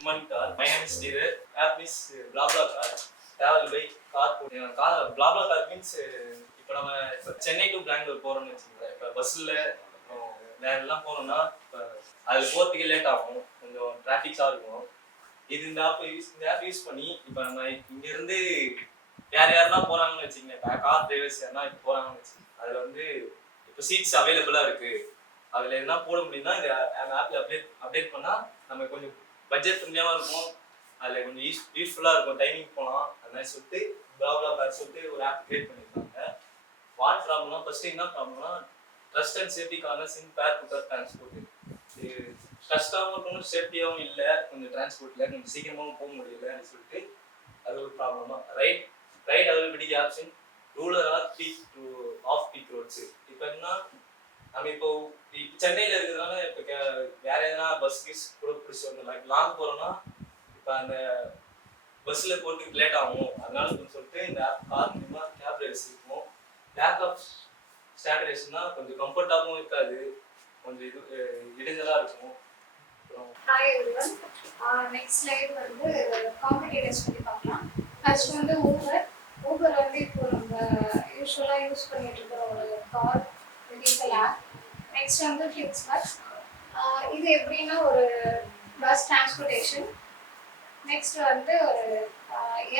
Human car. My name is Steven. App is BlaBlaCar. Travel by car. BlaBlaCar means இப்போ நம்ம Chennai to Bangalore போகிறோம்னு வச்சுக்கோங்களேன். இப்போ பஸ்ஸில் வேறெல்லாம் போகணும்னா இப்போ அதில் போகிறதுக்கு லேட் ஆகும், கொஞ்சம் டிராஃபிக்ஸாக இருக்கும். இந்த ஆப் யூஸ் பண்ணி இப்போ நம்ம இங்கேருந்து யாரெல்லாம் போகிறாங்கன்னு வச்சுக்கோங்க. இப்போ கார் டிரைவர்ஸ் யாரெல்லாம் இப்போ போகிறாங்கன்னு வச்சுக்கோங்க. அதில் வந்து இப்போ சீட்ஸ் அவைலபிளாக இருக்குது. அதில் என்ன போட முடியும்னா இந்த ஆப்பில் அப்டேட் பண்ணால் நம்ம கொஞ்சம் பட்ஜெட் ஃப்ரெண்ட்லியாகவும் இருக்கும், அதில் கொஞ்சம் யூஸ்ஃபுல்லாக இருக்கும், டைமிங் போகலாம். அது மாதிரி சொல்லிட்டு BlaBlaCar சொல்லிட்டு ஒரு ஆப் கிரியேட் பண்ணியிருக்காங்க. வாட் ப்ராப்ளம்னா ஃபர்ஸ்ட் என்ன ப்ராப்ளம்னா ட்ரஸ்ட் அண்ட் சேஃப்டி கார்னர்ஸ் இன் பேர் டு பேர் டிரான்ஸ்போர்ட். இது ட்ரஸ்ட்டாகவும் இருக்கணும், சேஃப்டியாகவும் இல்லை, கொஞ்சம் டிரான்ஸ்போர்ட்டில் கொஞ்சம் சீக்கிரமாகவும் போக முடியலன்னு சொல்லிட்டு அது ஒரு ப்ராப்ளம் தான். Ride availability option rural or peak to off peak roads. இப்போ என்ன நம்ம இப்போ சென்னையில் இருக்கிறதுனால இப்போ வேற எதனா பஸ் கீஸ் கூட பிடிச்சி வந்துடலாம். லாங் போகிறோம்னா இப்போ அந்த பஸ்ஸில் போகிறதுக்கு லேட் ஆகும், அதனால சொல்லிட்டு இந்த ஆப் கார் மூலியமாக கேப் டிரைவர்ஸ் இருக்கும். லேக் ஆஃப் ஸ்டாண்டர்டைசேஷன்னா கொஞ்சம் கம்ஃபர்டாகவும் இருக்காது, கொஞ்சம் இடைஞ்சலாக இருக்கும். ஹாய் எவ்ரிவன், நெக்ஸ்ட் ஸ்லைடு வந்து காம்படிட்டர்ஸ் பற்றி பார்க்கலாம். ஃபர்ஸ்ட் வந்து ஊபர் வந்து இப்போ நம்ம யூஸ்வலாக யூஸ் பண்ணிட்டு இருக்கிற ஒரு கார் வெஹிக்கல் ஆப். நெக்ஸ்ட் வந்து ஃப்ளிக்ஸ்பஸ். இது எப்படின்னா ஒரு பஸ் டிரான்ஸ்போர்ட்டேஷன். நெக்ஸ்ட் வந்து ஒரு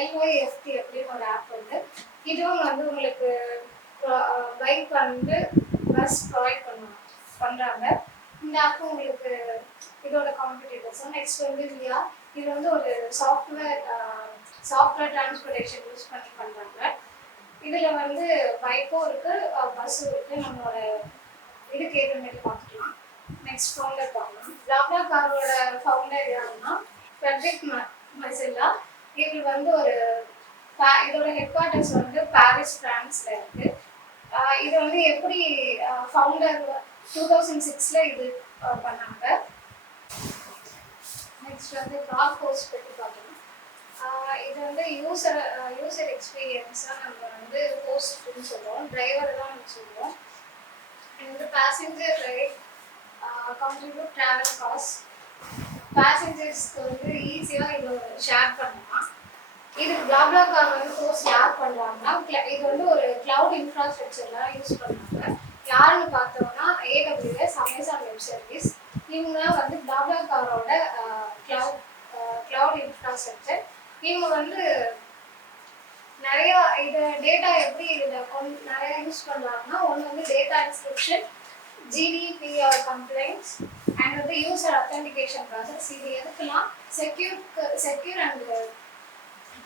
LYFT அப்படின்னு ஒரு ஆப் வந்து இதுவும் வந்து உங்களுக்கு பைக் வந்து பஸ் ப்ரொவைட் பண்ணுறாங்க. இந்த ஆப் உங்களுக்கு இதோட காம்படிட்டர்ஸும். நெக்ஸ்ட் வந்து வியா, இது வந்து ஒரு சாஃப்ட்வேர் டிரான்ஸ்போர்ட்டேஷன் யூஸ் பண்ணி பண்ணுறாங்க. இதில் வந்து பைக்கும் இருக்குது, பஸ்ஸும் இருக்குது. நம்மளோட இதுக்கு ஏற்ற மாதிரி பார்த்துக்கலாம். நெக்ஸ்ட் ஃபவுண்டர் பார்க்கலாம். BlaBlaCarோட ஃபவுண்டர் யாருன்னா ஃப்ரெட்ரிக் மெசில்லா. இவர் வந்து ஒரு இதோட ஹெட் குவார்ட்டர்ஸ் வந்து பாரிஸ் பிரான்ஸ்ல இருக்கு. இது வந்து எப்படி ஃபவுண்டர் 2006ல இது பண்ணாங்க. நெக்ஸ்ட் வந்து கார் போஸ்ட் பற்றி பார்க்கலாம். இது வந்து யூசர் எக்ஸ்பீரியன்ஸாக நம்ம வந்து போஸ்ட்னு சொல்லுவோம், டிரைவர் தான் நம்ம சொல்லுவோம். இது வந்து passenger ride contribute travel cost. பேசஞ்சர்ஸ்க்கு வந்து ஈஸியாக இது ஷேர் பண்ணலாம். இது BlaBlaCar வந்து போஸ்ட் யார் பண்ணுறாங்கன்னா இது வந்து ஒரு கிளவுட் இன்ஃப்ராஸ்ட்ரக்சர்லாம் யூஸ் பண்ணுறாங்க. யாருன்னு பார்த்தோம்னா AWS, அமேசான் வெப் சர்வீஸ். இவங்கலாம் வந்து BlaBlaCarோட கிளவுட் இன்ஃப்ராஸ்ட்ரக்சர். இவங்க வந்து நிறையா இது டேட்டா எப்படி இதில் நிறையா யூஸ் பண்ணுறாங்கன்னா, ஒன்று வந்து data encryption, GDPR complaints and வந்து யூசர் அத்தன்டிகேஷன் ப்ராசஸ். இது எதுக்கெல்லாம் செக்யூர் அண்ட்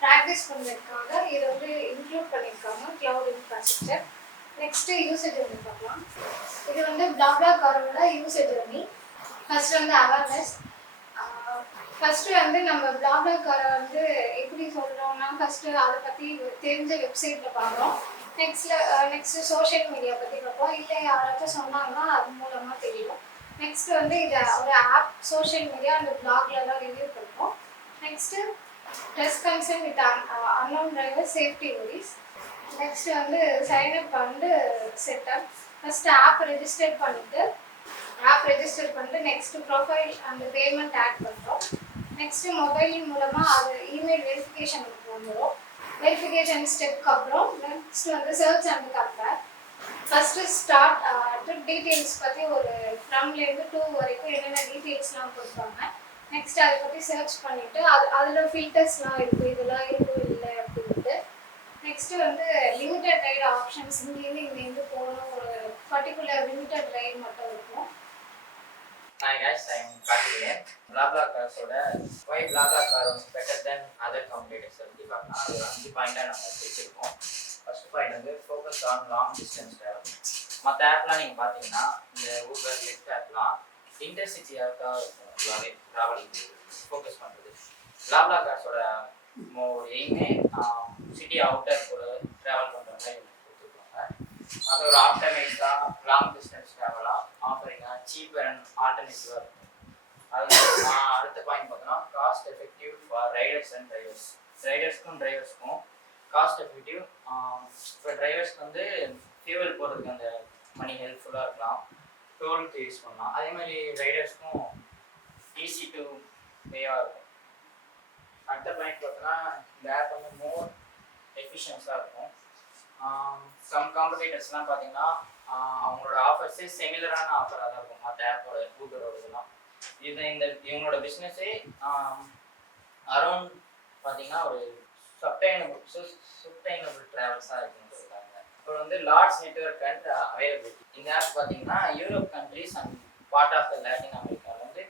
ப்ராக்டிஸ் பண்ணுறதுக்காக இதை வந்து இன்க்ளூட் பண்ணியிருக்காங்க cloud infrastructure. Next user journey பார்க்கலாம். இது வந்து BlaBlaCarோட யூசர் ஜர்னி. ஃபர்ஸ்ட் வந்து அவேர்னஸ். ஃபர்ஸ்ட் வந்து நம்ம BlaBlaCar வந்து எப்படி சொல்கிறோம்னா ஃபர்ஸ்ட் அதை பற்றி தெரிஞ்ச வெப்சைட்டில் பார்க்குறோம். நெக்ஸ்ட் சோஷியல் மீடியா பற்றி பார்ப்போம், இல்லை யாராச்சும் சொன்னாங்கன்னா அது மூலமாக தெரியும். நெக்ஸ்ட் வந்து இதை ஒரு ஆப் சோஷியல் மீடியா அந்த பிளாக்லலாம் ரிவ்யூ பண்ணுவோம். Next test concern with unknown driver safety worries. Next வந்து சைன்அப் வந்து செட்டப். ஃபர்ஸ்ட் ஆப் ரெஜிஸ்டர் பண்ணிட்டு நெக்ஸ்ட் ப்ரொஃபைல் அந்த பேமெண்ட் ஆட் பண்ணுறோம். நெக்ஸ்ட்டு மொபைல் மூலமாக அது இமெயில் வெரிஃபிகேஷனுக்கு வந்துடும். வெரிஃபிகேஷன் ஸ்டெப்க்கு அப்புறம் நெக்ஸ்ட் வந்து search and compare. First start trip details பற்றி ஒரு ஃப்ரம்லேருந்து 2 வரைக்கும் என்னென்ன டீட்டெயில்ஸ்லாம் கொடுப்பாங்க. நெக்ஸ்ட் அதை பற்றி சர்ச் பண்ணிவிட்டு அதில் ஃபில்டர்ஸ்லாம் இருக்குது, இதெல்லாம் இருக்கும் இல்லை அப்படின்ட்டு. நெக்ஸ்ட்டு வந்து லிமிட்டட் ரைடு ஆப்ஷன்ஸ். இங்கேருந்து போகணும், ஒரு பர்டிகுலர் லிமிட்டட் ரைடு மட்டும் இருக்கும். Hi guys, I am Karthikeyan. BlaBlaCarோட why BlaBlaCar is better than other competitors பத்தி பார்க்கலாம். அது 5 பாயிண்டா நம்ம வச்சிருக்கோம். ஃபர்ஸ்ட் பாயிண்ட் வந்து focus on long distance travel. மற்ற ஆப்லாம் நீங்கள் பார்த்தீங்கன்னா இந்த ஊபர் லிஃப்ட் ஆப்லாம் இன்டர்சிட்டி ஆப்லாம் ட்ராவல் ஃபோக்கஸ் பண்ணுறது. BlaBlaCarோட ஒரு எய்மே சிட்டி அவுட்டர் கூட ட்ராவல் பண்ணுற மாதிரி கொடுத்துருக்காங்க. அது ஒரு ஆப்டமைஸ்டாக லாங் டிஸ்டன்ஸ் ட்ராவலாக ஆஃபரிங்காக சீப்பர் அண்ட் ஆல்டர்னேட்டிவாக இருக்கும். அது அடுத்த பாயிண்ட் பார்த்தோன்னா cost effective for riders and டிரைவர்ஸ்க்கும் காஸ்ட் எஃபெக்டிவ். இப்போ டிரைவர்ஸ்க்கு வந்து ஃபியூவல் போடுறதுக்கு அந்த மணி ஹெல்ப்ஃபுல்லாக இருக்கலாம். டோலுக்கு யூஸ் பண்ணலாம். அதே மாதிரி ரைடர்ஸ்க்கும் ஈஸி டு வேவாக இருக்கும். அடுத்த பாயிண்ட் பார்த்தோன்னா இந்த ஆப் வந்து மோர் எஃபிஷியன்ஸாக இருக்கும். சம் காம்படிட்டர்ஸ்லாம் பார்த்தீங்கன்னா அவங்களோட ஆஃபர்ஸே சிமிலரான ஆஃபராக தான் இருக்கும் மற்ற ஆப்போட கூகுளோட இதெல்லாம். இவங்களோட பிஸ்னஸே அரௌண்ட் பார்த்தீங்கன்னா ஒரு சப்டைனபிள் ட்ராவல்ஸாக இருக்குன்னு சொல்கிறாங்க. அப்புறம் வந்து லார்ஜ் நெட்வொர்க் அண்ட் அவைலபிலிட்டி. இந்த ஆப் பார்த்தீங்கன்னா Europe countries and part of the Latin அமெரிக்காவில் வந்து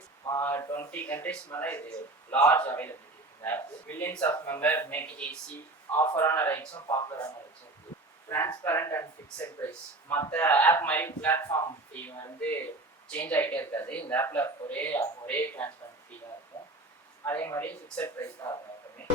20 கண்ட்ரீஸ் மேலே இது லார்ஜ் அவைலபிலிட்டி. இந்த app billions of member make it easy, ஆஃபரான ரைட்ஸும் பாப்புலரான ரைட்ஸும் இருக்குது. Transparent and fixed price. மற்ற ஆப் மாதிரி பிளாட்ஃபார்ம் ஃபீ வந்து சேஞ்ச் ஆகிட்டே இருக்காது. இந்த ஆப்பில் ஒரே டிரான்ஸ்பரண்ட் ஃபீ தான் இருக்கும். அதே மாதிரி ஃபிக்ஸட் ப்ரைஸ் தான் இருக்கும் எப்பவுமே.